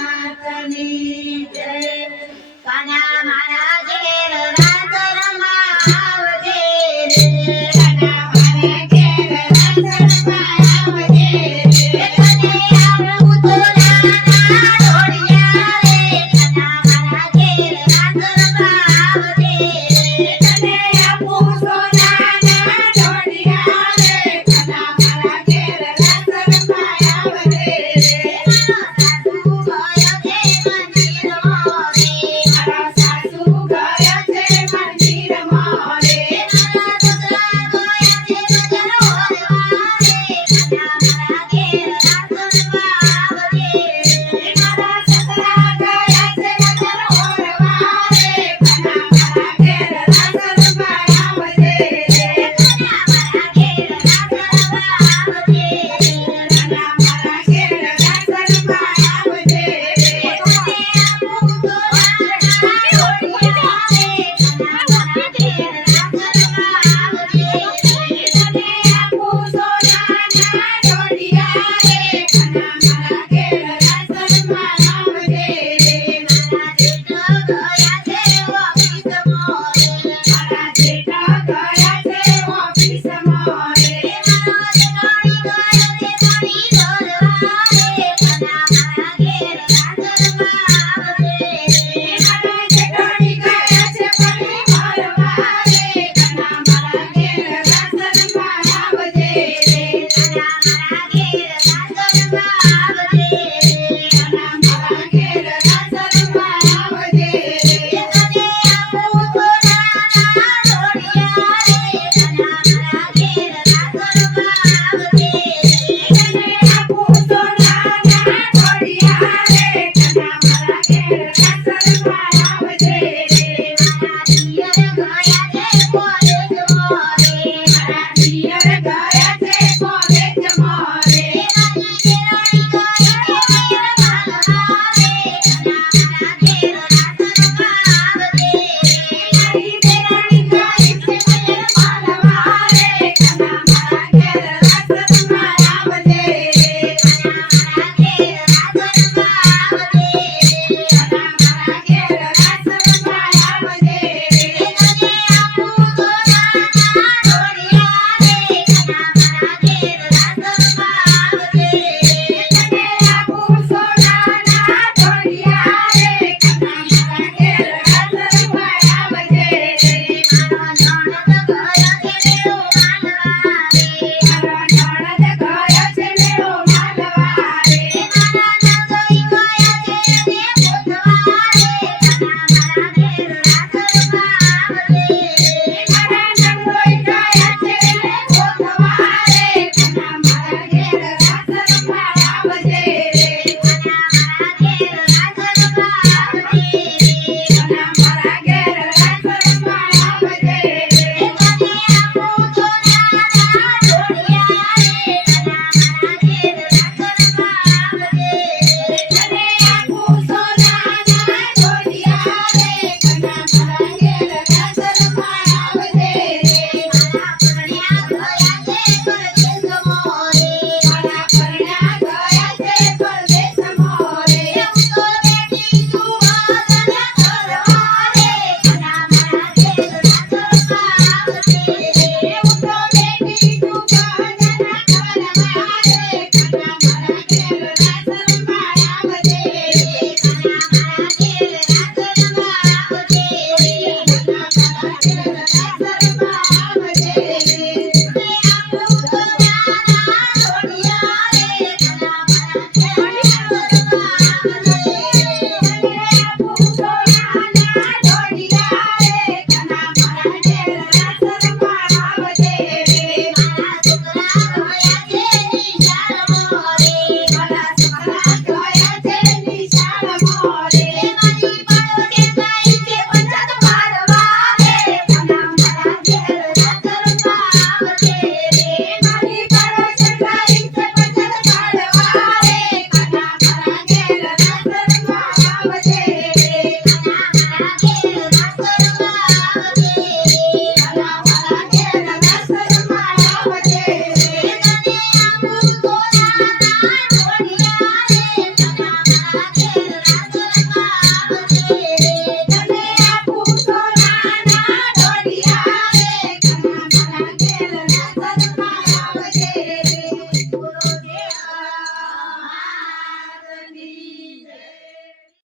मातनी जय कान्हा मारा घेर रात रमावजे रे कान्हा मारा घेर रात रमावजे रे कन्हैया प्रभु तुला ना ढोळिया रे कान्हा मारा घेर रात रमावजे रे कन्हैया प्रभु तुला ना ढोळिया रे कान्हा मारा घेर रात रमावजे रे सासू गयाचे मंदिर मोरे मारा सासू गयाचे मंदिर मोरे मारा ससरा गयाचे मंदिर होरवारे कान्हा मारा घेर रात रमावजे रे कान्हा मारा घेर रात रमावजे रे कान्हा मारा घेर रात रमावजे रे कन्हैया प्रभु तुला ना ढोळिया रे कान्हा मारा घेर रात रमावजे रे कन्हैया प्रभु तुला ना ढोळिया रे कान्हा मारा घेर रात रमावजे रे नाना जेठ गयाचे ऑफिस मोरे मारा जेठ गयाचे ऑफिस मोरे मारा जेठाणी गयाचे पाणी भरवारे कान्हा मारा घेर रात रमावजे रे मारा जेठाणी गयाचे पाणी भरवारे कान्हा मारा घेर रात रमावजे रे कान्हा मारा घेर रात रमावजे